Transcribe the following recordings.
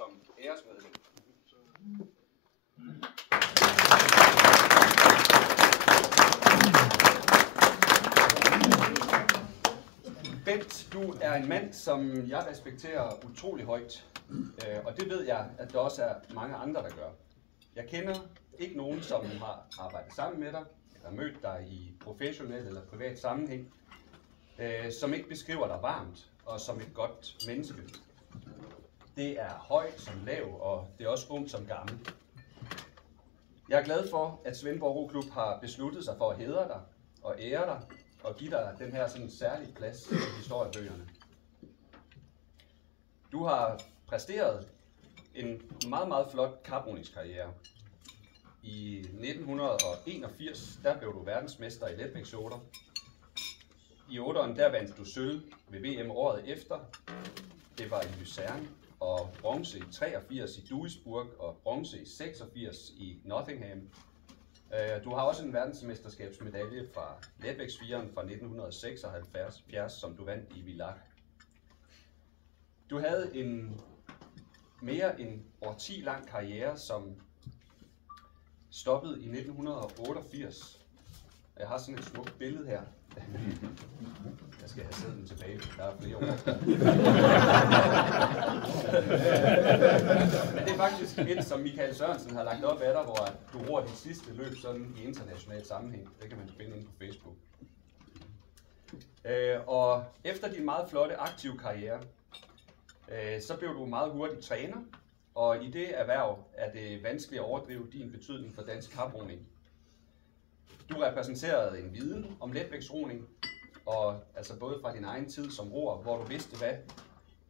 som æresmedlem. Bent, du er en mand, som jeg respekterer utrolig højt, og det ved jeg, at der også er mange andre, der gør. Jeg kender ikke nogen, som har arbejdet sammen med dig, eller mødt dig i professionel eller privat sammenhæng, som ikke beskriver dig varmt og som et godt menneske. Det er højt som lav, og det er også ungt som gammel. Jeg er glad for, at Svendborg Roklub har besluttet sig for at hædre dig og ære dig og give dig den her sådan særlige plads i historiebøgerne. Du har præsteret en meget, meget flot kaproningskarriere. I 1981, der blev du verdensmester i letvægtsotter. I 8'eren, der vandt du sølv ved VM året efter. Det var i Lucerne, og bronze i 83 i Duisburg, og bronze i 86 i Nottingham. Du har også en verdensmesterskabsmedalje fra letvægtsfireren fra 1976, som du vandt i Villach. Du havde en mere end årti lang karriere, som stoppede i 1988. Jeg har sådan et smukt billede her. Jeg skal have sædet den tilbage, der er flere år. Men det er faktisk et, som Michael Sørensen har lagt op af dig, hvor du roer dit sidste løb sådan i international sammenhæng. Det kan man finde inde på Facebook. Og efter din meget flotte aktive karriere, så blev du meget hurtigt træner, og i det erhverv er det vanskeligt at overdrive din betydning for dansk kaproning. Du repræsenterede en viden om letvægtsroning, og altså både fra din egen tid som roer, hvor du vidste, hvad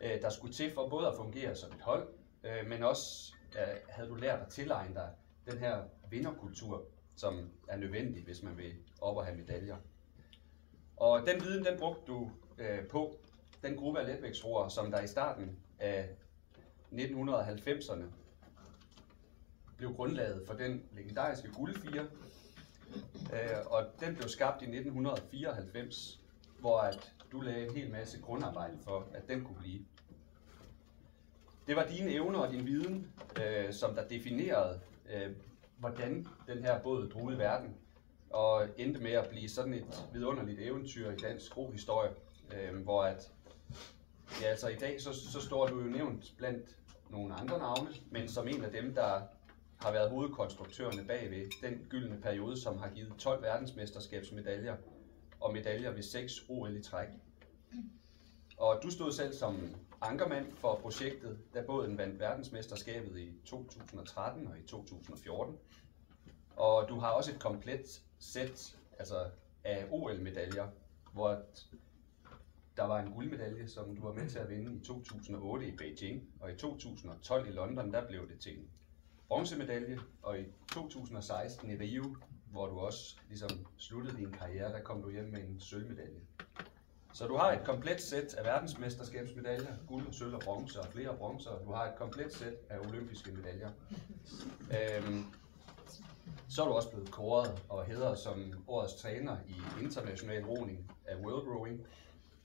der skulle til for både at fungere som et hold, men også havde du lært at tilegne dig den her vinderkultur, som er nødvendig, hvis man vil op og have medaljer. Og den viden, den brugte du på den gruppe af letvægtsroer, som der i starten af 1990'erne blev grundlaget for den legendariske guldfire, og den blev skabt i 1994, hvor at du lagde en hel masse grundarbejde for, at den kunne blive. Det var dine evner og din viden, som der definerede, hvordan den her båd drog i verden, og endte med at blive sådan et vidunderligt eventyr i dansk rohistorie, hvor at, ja, altså i dag så står du jo nævnt blandt nogle andre navne, men som en af dem, der har været hovedkonstruktørerne bagved den gyldne periode, som har givet 12 verdensmesterskabsmedaljer og medaljer ved 6 OL i træk. Og du stod selv som ankermand for projektet, da båden vandt verdensmesterskabet i 2013 og i 2014. Og du har også et komplet sæt af OL-medaljer, hvor der var en guldmedalje, som du var med til at vinde i 2008 i Beijing, og i 2012 i London, der blev det til en bronzemedalje, og i 2016 i Rio, hvor du også ligesom sluttede din karriere, der kom du hjem med en sølvmedalje. Så du har et komplet sæt af verdensmesterskabsmedaljer, guld, sølv og bronze, og flere bronzer. Du har et komplet sæt af olympiske medaljer. Så er du også blevet kåret og hædret som årets træner i international roning af World Rowing.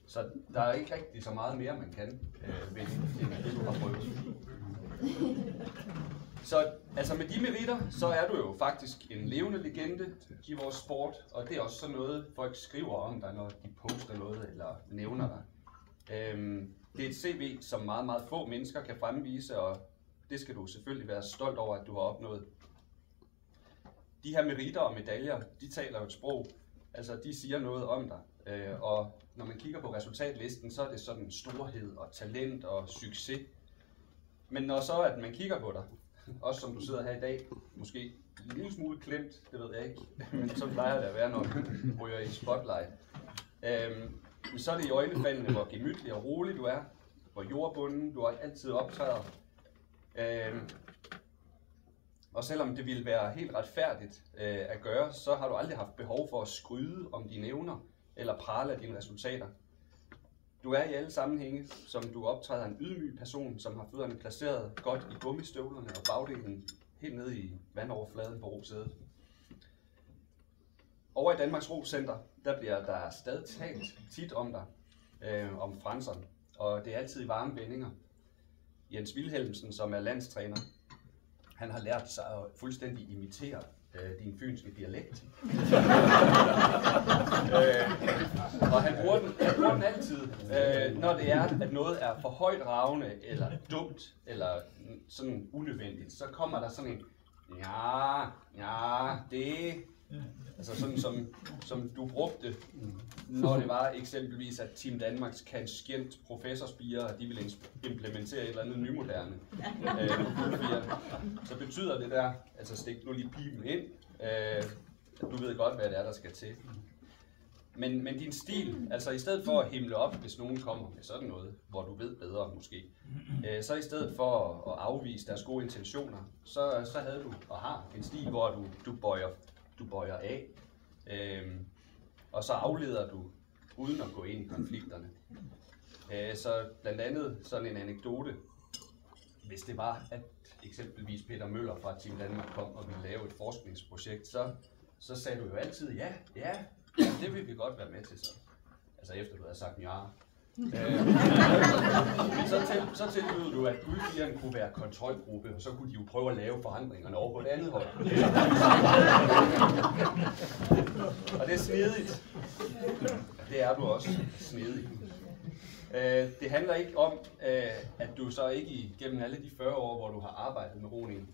Så der er ikke rigtig så meget mere, man kan ved det, du har prøvet. Så altså med de meritter, så er du jo faktisk en levende legende i vores sport, og det er også sådan noget, folk skriver om dig, når de poster noget eller nævner dig. Det er et CV, som meget, meget få mennesker kan fremvise, og det skal du selvfølgelig være stolt over, at du har opnået. De her meritter og medaljer, de taler jo et sprog, altså de siger noget om dig, og når man kigger på resultatlisten, så er det sådan storhed og talent og succes. Men når så at man kigger på dig, også som du sidder her i dag, måske en lille smule klemt, det ved jeg ikke, men så plejer det at være, når du ryger i spotlight. Så er det i øjnefaldene, hvor gemytlig og rolig du er, hvor jordbunden du altid optræder. Og selvom det ville være helt retfærdigt at gøre, så har du aldrig haft behov for at skryde om dine evner eller prale af dine resultater. Du er i alle sammenhænge, som du optræder en ydmyg person, som har fødderne placeret godt i gummistøvlerne og bagdelen helt nede i vandoverfladen på rosædet. Over i Danmarks Rocenter, der bliver der stadig talt tit om dig, om franseren, og det er altid i varme vendinger. Jens Wilhelmsen, som er landstræner, han har lært sig at fuldstændig imitere din fynske dialekt. Og han bruger den altid, når det er, at noget er for højt ravende, eller dumt, eller sådan unødvendigt. Så kommer der sådan en, ja, det, altså sådan som du brugte, når det var eksempelvis, at Team Danmarks kanskjent professorspirer, de ville implementere et eller andet nymoderne på guldfireren. Så betyder det der, altså stik nu lige pipen ind, du ved godt, hvad det er, der skal til. Men din stil, altså i stedet for at himle op, hvis nogen kommer med sådan noget, hvor du ved bedre måske, så i stedet for at afvise deres gode intentioner, så havde du og har en stil, hvor du bøjer af, og så afleder du uden at gå ind i konflikterne. Så blandt andet sådan en anekdote, hvis det var, at eksempelvis Peter Møller fra Team Danmark kom og ville lave et forskningsprojekt, så sagde du jo altid, ja, det vil vi godt være med til så. Altså efter du havde sagt ja. Men så tilbød du, at guldfireren kunne være kontrolgruppe, og så kunne de jo prøve at lave forandringerne over på et andet hold. Og det er snedigt. Det er du også, snedig. Det handler ikke om, at du så ikke gennem alle de 40 år, hvor du har arbejdet med roning,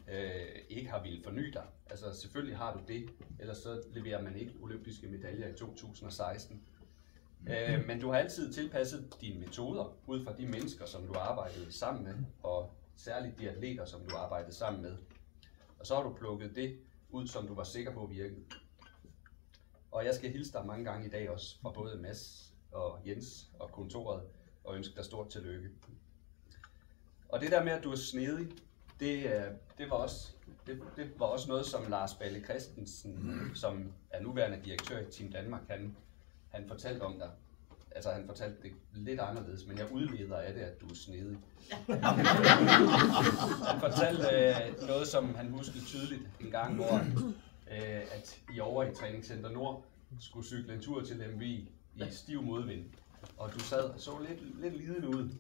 ikke har ville forny dig. Altså selvfølgelig har du det, ellers så leverer man ikke olympiske medaljer i 2016. Men du har altid tilpasset dine metoder ud fra de mennesker, som du arbejdede sammen med, og særligt de atleter, som du arbejdede sammen med. Og så har du plukket det ud, som du var sikker på virkede. Og jeg skal hilse dig mange gange i dag også, fra både Mads og Jens og kontoret, og ønske dig stort tillykke. Og det der med, at du er snedig, det var også noget, som Lars Balle Christensen, som er nuværende direktør i Team Danmark, han fortalte om dig. Altså han fortalte det lidt anderledes, men jeg udleder af det, at du er snedig. Han fortalte noget, som han huskede tydeligt en gang, hvor at I over i Træningscenter Nord skulle cykle en tur til Lemvig i stiv modvind. Og du sad og så lidt lidende ud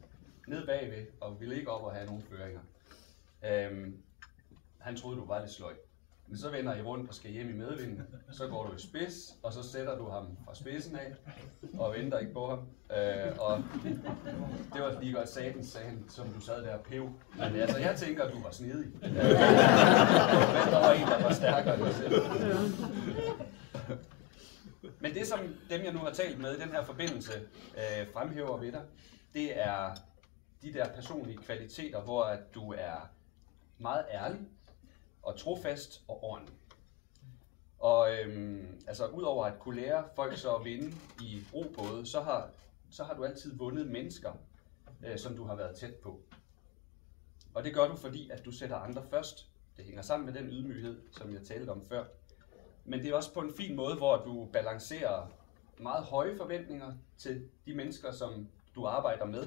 nede bagved, og ville ikke op og have nogle føringer. Han troede, du var lidt sløj. Men så vender I rundt og skal hjem i medvinden, så går du i spids, og så sætter du ham fra spidsen af, og venter ikke på ham. Og det var lige godt satans, sagde han, som du sad der og pev. Men altså, jeg tænker, at du var snedig. Men der var en, der var stærkere end dig selv. Men det, som dem, jeg nu har talt med i den her forbindelse, fremhæver ved dig, det er de der personlige kvaliteter, hvor at du er meget ærlig, og trofast og ordentlig. Og altså udover at kunne lære folk så at vinde i robåde, så har du altid vundet mennesker, som du har været tæt på. Og det gør du, fordi at du sætter andre først. Det hænger sammen med den ydmyghed, som jeg talte om før. Men det er også på en fin måde, hvor du balancerer meget høje forventninger til de mennesker, som du arbejder med.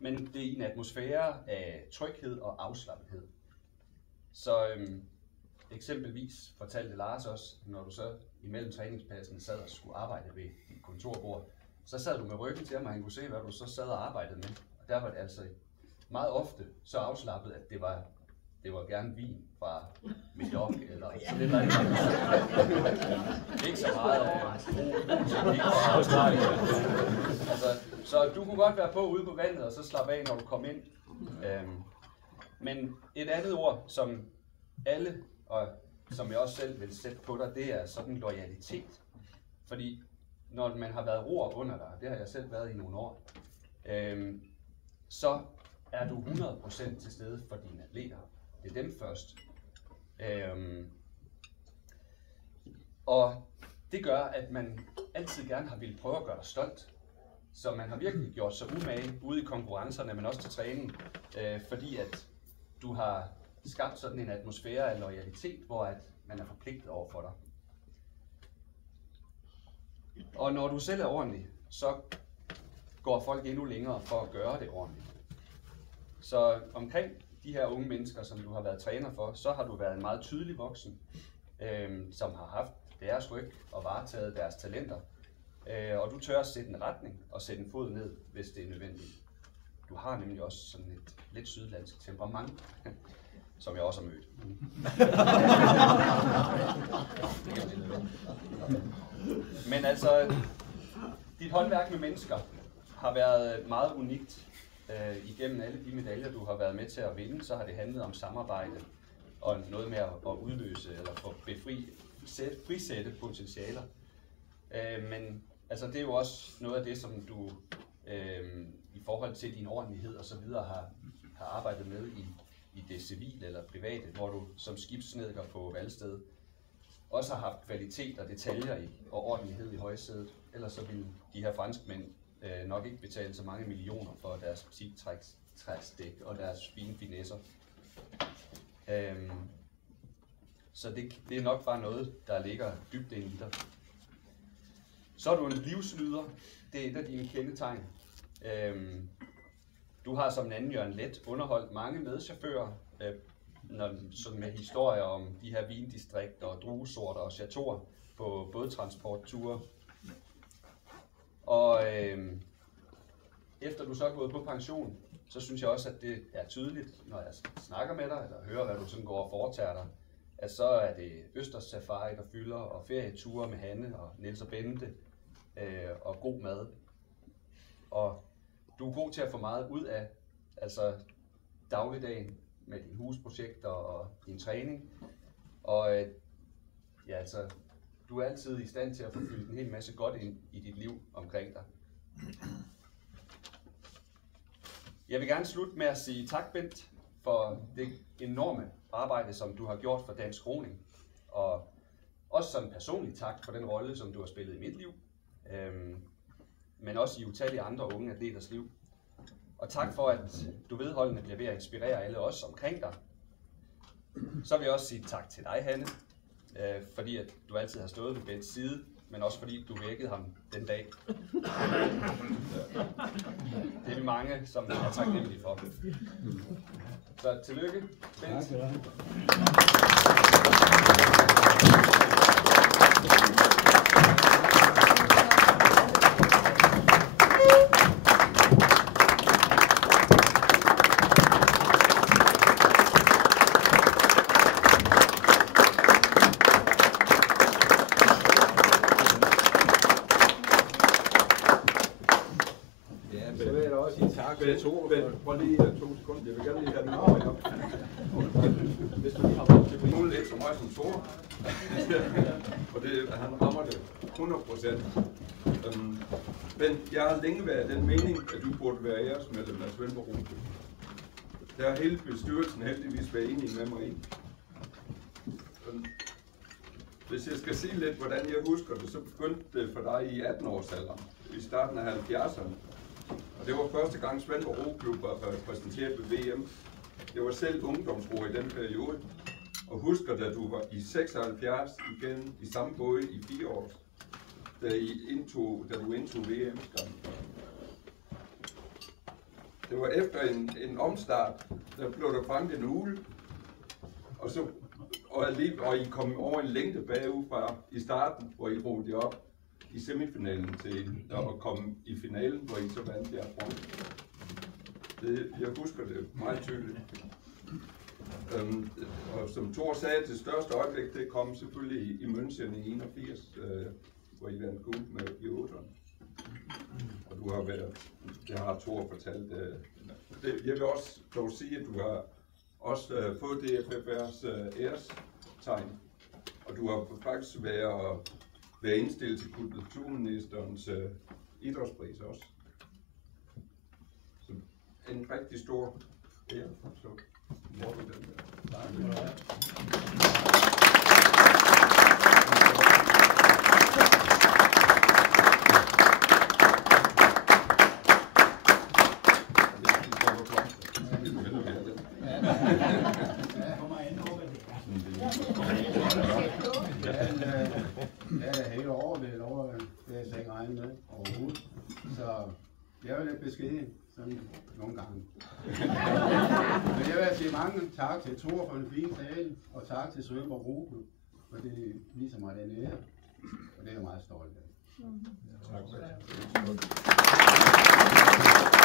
Men det er i en atmosfære af tryghed og afslappethed. Så eksempelvis fortalte Lars også, når du så imellem træningspladsen sad og skulle arbejde ved dit kontorbord, så sad du med ryggen til ham, og han kunne se, hvad du så sad og arbejdede med. Og der var det altså meget ofte så afslappet, at det var gerne vin fra Medoc eller sådan lidt andet. Ikke så meget af Australien. Altså, så du kunne godt være på ude på vandet og så slappe af, når du kom ind. Men et andet ord, som alle, og som jeg også selv vil sætte på dig, det er sådan loyalitet. Fordi når man har været roer under dig, det har jeg selv været i nogle år, så er du 100% til stede for dine atleter. Det er dem først. Og det gør, at man altid gerne har ville prøve at gøre dig stolt. Så man har virkelig gjort sig umage ude i konkurrencerne, men også til træning, fordi at du har skabt sådan en atmosfære af loyalitet, hvor at man er forpligtet over for dig. Og når du selv er ordentlig, så går folk endnu længere for at gøre det ordentligt. Så omkring de her unge mennesker, som du har været træner for, så har du været en meget tydelig voksen, som har haft deres ryg og varetaget deres talenter. Og du tør at sætte en retning og sætte en fod ned, hvis det er nødvendigt. du har nemlig også sådan et lidt sydlandsk temperament, som jeg også har mødt. Men altså, dit håndværk med mennesker har været meget unikt. Igennem alle de medaljer, du har været med til at vinde, så har det handlet om samarbejde og noget med at udløse eller få frisætte potentialer. Men altså, det er jo også noget af det, som du i forhold til din ordentlighed og så videre har arbejdet med i det civile eller private, hvor du som skibsnedker på valgsted også har haft kvalitet og detaljer og ordentlighed i højsædet. Ellers så ville de her franskmænd nok ikke betale så mange millioner for deres pigtræksdæk og deres fine finesser. Så det er nok bare noget, der ligger dybt inde i dig. Så er du en livsnyder. Det er et af dine kendetegn. Du har som anden Jørgen Leth underholdt mange medchauffører sådan med historier om de her vindistrikter og druesorter og chateauer på bådtransportture. Og efter du så er gået på pension, så synes jeg også, at det er tydeligt, når jeg snakker med dig, eller hører, hvad du sådan går og foretager dig, at så er det Østers Safari, der fylder, og ferieture med Hanne og Niels og Bente, og god mad. Og du er god til at få meget ud af altså dagligdagen med dine husprojekter og din træning. Og ja, altså, du er altid i stand til at få fyldt en hel masse godt ind i dit liv omkring dig. Jeg vil gerne slutte med at sige tak, Bent, for det enorme arbejde, som du har gjort for Dansk Roning. Og også sådan personligt tak for den rolle, som du har spillet i mit liv. Men også i utallige andre unge atleters liv. Og tak for, at du vedholdende bliver ved at inspirere alle os omkring dig. Så vil jeg også sige tak til dig, Hanne, fordi at du altid har stået ved Bents side, men også fordi du vækkede ham den dag. Det er vi mange, som er taknemmelige for. Så tillykke, Bent. Prøv lige 2 sekunder. Jeg vil gerne lige have den over op. Hvis du lige har råd til at bruge lidt så meget som Thor. Og han rammer det 100%. Men jeg har længe været den mening, at du burde være æresmedlem af Svendborg Roklub. Der har hele bestyrelsen heldigvis været enige med mig i. Hvis jeg skal sige lidt, hvordan jeg husker det, så begyndte det for dig i 18-årsalderen. I starten af 70'erne. Og det var første gang Svendborg Roklub var repræsenteret ved VM. Jeg var selv ungdomsroer i den periode. Og husker, da du var i 76 igen i samme båd i 4 år, da du indtog VM. Det var efter en omstart, der blev der fanget en ugle. Og I kom over en længde bagud fra i starten, hvor I roede det op i semifinalen til at komme i finalen, hvor I så vandt jer frem. Jeg husker det meget tydeligt. Og som Thor sagde, det største øjeblik, det kom selvfølgelig i München i 81, hvor I vandt guld med i 8'erne. Og du har været, det har Thor fortalt. Jeg vil også dog sige, at du har også fået DFFR's ærestegn. Og du har faktisk været indstillet til kulturministerens idrætspris også. Så en rigtig stor ære. Så må du den der. Jeg er lidt beskeden, sådan nogle gange. Men jeg vil sige mange tak til Thor for en fin tale, og tak til Svendborg Roklub, for det viser mig den ære, og det er jeg meget stolt af. Tak.